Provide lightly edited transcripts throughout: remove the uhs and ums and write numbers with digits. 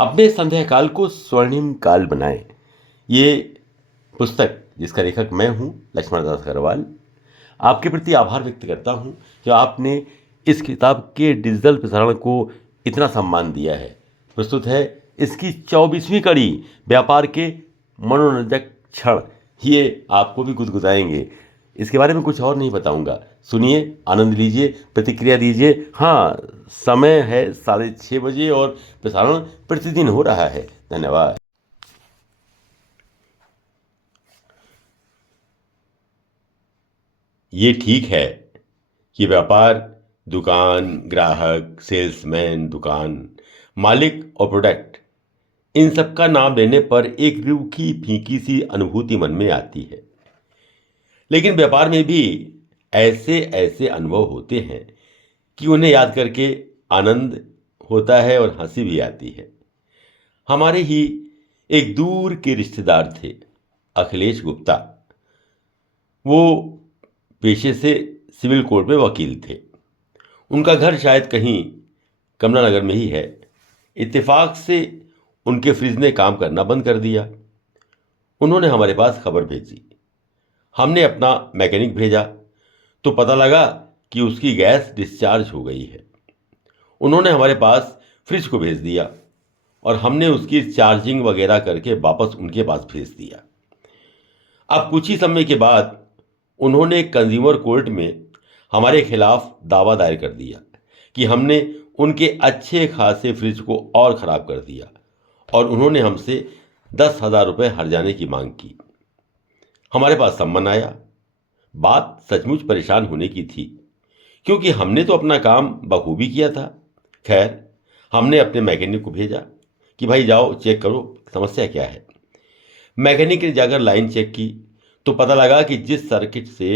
अपने संध्याकाल को स्वर्णिम काल बनाएं। ये पुस्तक जिसका लेखक मैं हूं, लक्ष्मण दास अग्रवाल, आपके प्रति आभार व्यक्त करता हूं कि आपने इस किताब के डिजिटल प्रसारण को इतना सम्मान दिया है। प्रस्तुत है इसकी 24वीं कड़ी, व्यापार के मनोरंजक क्षण। ये आपको भी गुदगुदाएंगे। इसके बारे में कुछ और नहीं बताऊंगा। सुनिए, आनंद लीजिए, प्रतिक्रिया दीजिए। हाँ, समय है 6:30 बजे और प्रसारण प्रतिदिन हो रहा है। धन्यवाद। ये ठीक है कि व्यापार, दुकान, ग्राहक, सेल्समैन, दुकान मालिक और प्रोडक्ट, इन सब का नाम लेने पर एक रूखी फीकी सी अनुभूति मन में आती है। लेकिन व्यापार में भी ऐसे ऐसे अनुभव होते हैं कि उन्हें याद करके आनंद होता है और हंसी भी आती है। हमारे ही एक दूर के रिश्तेदार थे, अखिलेश गुप्ता। वो पेशे से सिविल कोर्ट में वकील थे। उनका घर शायद कहीं कमला नगर में ही है। इत्तेफाक से उनके फ्रिज ने काम करना बंद कर दिया। उन्होंने हमारे पास खबर भेजी। हमने अपना मैकेनिक भेजा तो पता लगा कि उसकी गैस डिस्चार्ज हो गई है। उन्होंने हमारे पास फ्रिज को भेज दिया और हमने उसकी चार्जिंग वगैरह करके वापस उनके पास भेज दिया। अब कुछ ही समय के बाद उन्होंने कंज्यूमर कोर्ट में हमारे खिलाफ दावा दायर कर दिया कि हमने उनके अच्छे खासे फ्रिज को और ख़राब कर दिया और उन्होंने हमसे 10,000 रुपये हर्जाने की मांग की। हमारे पास सम्मन आया। बात सचमुच परेशान होने की थी, क्योंकि हमने तो अपना काम बखूबी किया था। खैर, हमने अपने मैकेनिक को भेजा कि भाई जाओ चेक करो समस्या क्या है। मैकेनिक ने जाकर लाइन चेक की तो पता लगा कि जिस सर्किट से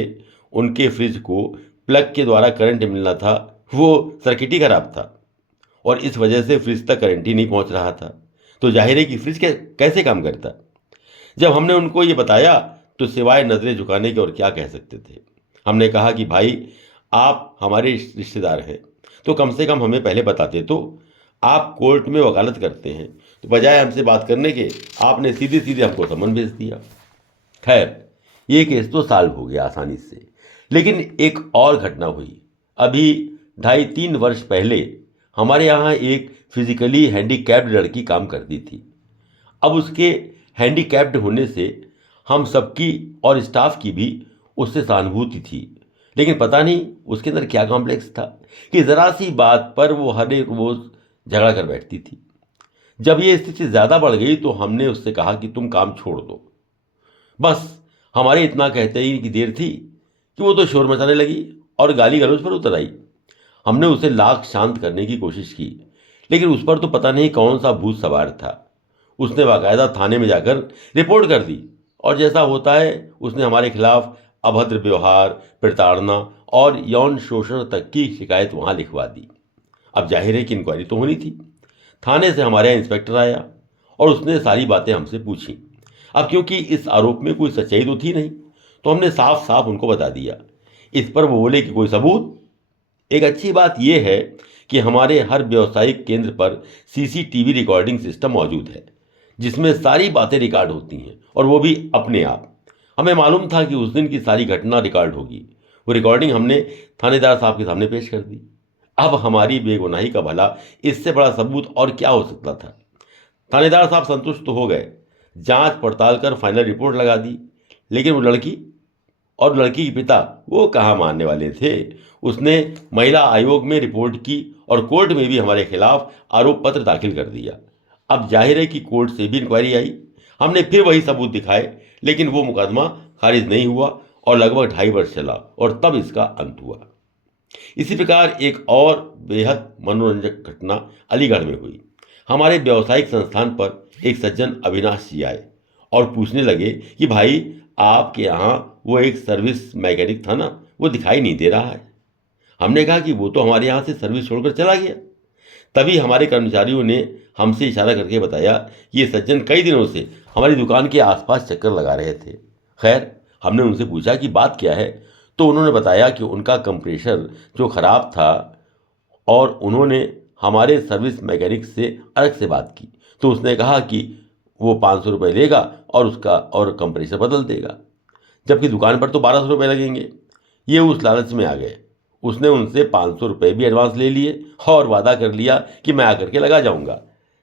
उनके फ्रिज को प्लग के द्वारा करंट मिलना था वो सर्किट ही खराब था और इस वजह से फ्रिज तक करंट ही नहीं पहुंच रहा था। तो जाहिर है कि फ्रिज कैसे काम करता। जब हमने उनको ये बताया तो सिवाय नज़रें झुकाने के और क्या कह सकते थे। हमने कहा कि भाई, आप हमारे रिश्तेदार हैं तो कम से कम हमें पहले बताते तो। आप कोर्ट में वकालत करते हैं तो बजाय हमसे बात करने के आपने सीधे सीधे हमको समन भेज दिया। खैर, ये केस तो सॉल्व हो गया आसानी से। लेकिन एक और घटना हुई। अभी 2.5-3 वर्ष पहले हमारे यहाँ एक फिजिकली हैंडीकैप्ड लड़की काम करती थी। अब उसके हैंडीकैप्ड होने से हम सबकी और स्टाफ की भी उससे सहानुभूति थी। लेकिन पता नहीं उसके अंदर क्या कॉम्प्लेक्स था कि ज़रा सी बात पर वो हर एक रोज़ झगड़ा कर बैठती थी। जब ये स्थिति ज़्यादा बढ़ गई तो हमने उससे कहा कि तुम काम छोड़ दो। बस हमारे इतना कहते ही की देर थी कि वो तो शोर मचाने लगी और गाली गलौज पर उतर आई। हमने उसे लाख शांत करने की कोशिश की, लेकिन उस पर तो पता नहीं कौन सा भूत सवार था। उसने बाकायदा थाने में जाकर रिपोर्ट कर दी और जैसा होता है उसने हमारे खिलाफ अभद्र व्यवहार, प्रताड़ना और यौन शोषण तक की शिकायत वहाँ लिखवा दी। अब जाहिर है कि इंक्वायरी तो होनी थी। थाने से हमारे यहाँ इंस्पेक्टर आया और उसने सारी बातें हमसे पूछी। अब क्योंकि इस आरोप में कोई सच्चाई तो थी नहीं तो हमने साफ साफ उनको बता दिया। इस पर वो बोले कि कोई सबूत। एक अच्छी बात यह है कि हमारे हर व्यावसायिक केंद्र पर सीसीटीवी रिकॉर्डिंग सिस्टम मौजूद है जिसमें सारी बातें रिकॉर्ड होती हैं और वो भी अपने आप। हमें मालूम था कि उस दिन की सारी घटना रिकॉर्ड होगी। वो रिकॉर्डिंग हमने थानेदार साहब के सामने पेश कर दी। अब हमारी बेगुनाही का भला इससे बड़ा सबूत और क्या हो सकता था। थानेदार साहब संतुष्ट तो हो गए, जांच पड़ताल कर फाइनल रिपोर्ट लगा दी। लेकिन वो लड़की और लड़की के पिता वो कहाँ मानने वाले थे। उसने महिला आयोग में रिपोर्ट की और कोर्ट में भी हमारे खिलाफ आरोप पत्र दाखिल कर दिया। अब जाहिर है कि कोर्ट से भी इंक्वायरी आई। हमने फिर वही सबूत दिखाए, लेकिन वो मुकदमा खारिज नहीं हुआ और लगभग 2.5 वर्ष चला और तब इसका अंत हुआ। इसी प्रकार एक और बेहद मनोरंजक घटना अलीगढ़ में हुई। हमारे व्यावसायिक संस्थान पर एक सज्जन अविनाश जी आए और पूछने लगे कि भाई, आपके यहाँ वो एक सर्विस मैकेनिक था ना, वो दिखाई नहीं दे रहा है। हमने कहा कि वो तो हमारे यहाँ से सर्विस छोड़कर चला गया। तभी हमारे कर्मचारियों ने हमसे इशारा करके बताया कि ये सज्जन कई दिनों से हमारी दुकान के आसपास चक्कर लगा रहे थे। खैर, हमने उनसे पूछा कि बात क्या है तो उन्होंने बताया कि उनका कंप्रेशर जो ख़राब था और उन्होंने हमारे सर्विस मैकेनिक से अलग से बात की तो उसने कहा कि वो 500 रुपये लेगा और कंप्रेसर बदल देगा, जबकि दुकान पर तो 1200 रुपये लगेंगे। ये उस लालच में आ गए। उसने उनसे 500 रुपये भी एडवांस ले लिए और वादा कर लिया कि मैं आकर के लगा जाऊंगा।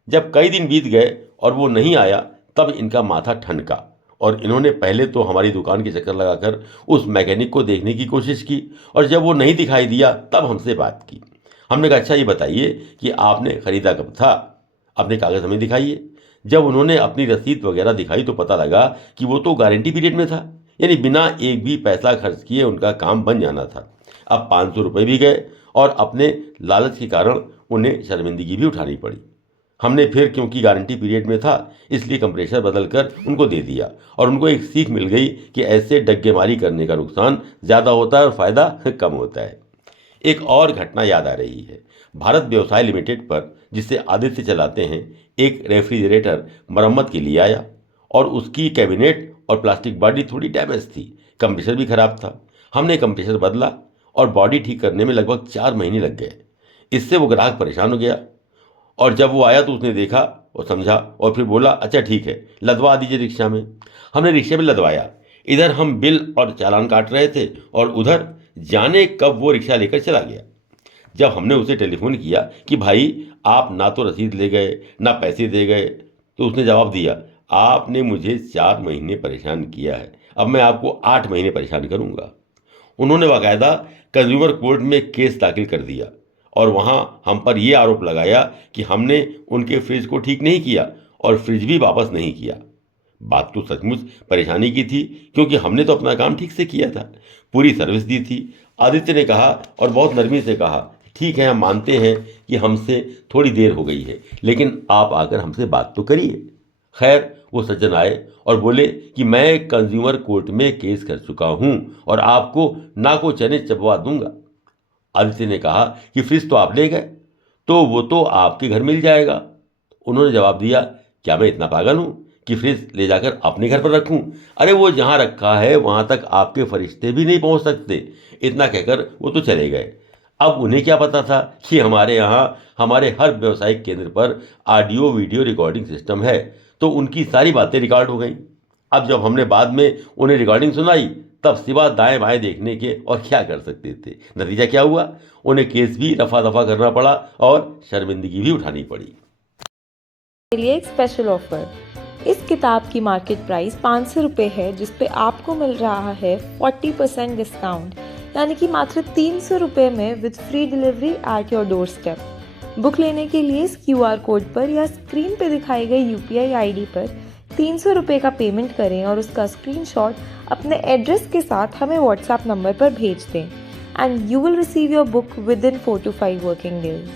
जब कई दिन बीत गए और वो नहीं आया, तब इनका माथा ठनका और इन्होंने पहले तो हमारी दुकान के चक्कर लगाकर उस मैकेनिक को देखने की कोशिश की, और जब वो नहीं दिखाई दिया तब हमसे बात की। हमने कहा, अच्छा ये बताइए कि आपने ख़रीदा कब था, अपने कागज़ हमें दिखाइए। जब उन्होंने अपनी रसीद वगैरह दिखाई तो पता लगा कि वो तो गारंटी पीरियड में था, यानी बिना एक भी पैसा खर्च किए उनका काम बन जाना था। अब 500 रुपये भी गए और अपने लालच के कारण उन्हें शर्मिंदगी भी उठानी पड़ी। हमने फिर, क्योंकि गारंटी पीरियड में था, इसलिए कंप्रेसर बदल कर उनको दे दिया और उनको एक सीख मिल गई कि ऐसे डग्गेमारी करने का नुकसान ज़्यादा होता है और फ़ायदा कम होता है। एक और घटना याद आ रही है। भारत व्यवसाय लिमिटेड पर, जिसे आदित्य चलाते हैं, एक रेफ्रिजरेटर मरम्मत के लिए आया और उसकी कैबिनेट और प्लास्टिक बॉडी थोड़ी डैमेज थी, कंप्रेसर भी खराब था। हमने कंप्रेसर बदला और बॉडी ठीक करने में लगभग 4 महीने लग गए। इससे वो ग्राहक परेशान हो गया और जब वो आया तो उसने देखा और समझा और फिर बोला, अच्छा ठीक है, लदवा दीजिए रिक्शा में। हमने रिक्शे में लदवाया। इधर हम बिल और चालान काट रहे थे और उधर जाने कब वो रिक्शा लेकर चला गया। जब हमने उसे टेलीफोन किया कि भाई आप ना तो रसीद ले गए ना पैसे दे गए, तो उसने जवाब दिया, आपने मुझे 4 महीने परेशान किया है, अब मैं आपको 8 महीने परेशान करूंगा। उन्होंने बाकायदा कंज्यूमर कोर्ट में केस दाखिल कर दिया और वहां हम पर यह आरोप लगाया कि हमने उनके फ्रिज को ठीक नहीं किया और फ्रिज भी वापस नहीं किया। बात तो सचमुच परेशानी की थी, क्योंकि हमने तो अपना काम ठीक से किया था, पूरी सर्विस दी थी। आदित्य ने कहा और बहुत नरमी से कहा, ठीक है, हम मानते हैं कि हमसे थोड़ी देर हो गई है, लेकिन आप आकर हमसे बात तो करिए। खैर, वो सज्जन आए और बोले कि मैं कंज्यूमर कोर्ट में केस कर चुका हूं और आपको नाको चने चबवा दूंगा। आदित्य ने कहा कि फ्रिज तो आप ले गए, तो वो तो आपके घर मिल जाएगा। उन्होंने जवाब दिया, क्या मैं इतना पागल हूं कि फ्रिज ले जाकर अपने घर पर रखूं? अरे वो जहां रखा है वहां तक आपके फरिश्ते भी नहीं पहुंच सकते। इतना कहकर वो तो चले गए। अब उन्हें क्या पता था कि हमारे यहाँ हमारे हर व्यावसायिक केंद्र पर ऑडियो वीडियो रिकॉर्डिंग सिस्टम है, तो उनकी सारी बातें रिकॉर्ड हो गई। अब जब हमने बाद में उन्हें रिकॉर्डिंग सुनाई, तब सिवा दाएं बाएं देखने के और क्या कर सकते थे। नतीजा क्या हुआ? उन्हें केस भी रफा दफा करना पड़ा और शर्मिंदगी भी उठानी पड़ी। के लिए एक स्पेशल ऑफर। इस किताब की मार्केट प्राइस 500 रुपये है, जिस पे आपको मिल रहा है 40% डिस्काउंट, यानी कि मात्र 300 रुपये में with free delivery at your door step. Book लेने के लिए इस QR कोड पर या स्क्रीन पे दिखाई गई UPI ID पर 300 रुपये का पेमेंट करें और उसका स्क्रीनशॉट अपने एड्रेस के साथ हमें WhatsApp नंबर पर भेज दें, and you will receive your book with in 4 to 5 working days.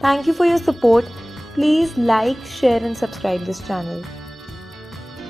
Thank you for your support. Please like, share and subscribe this channel.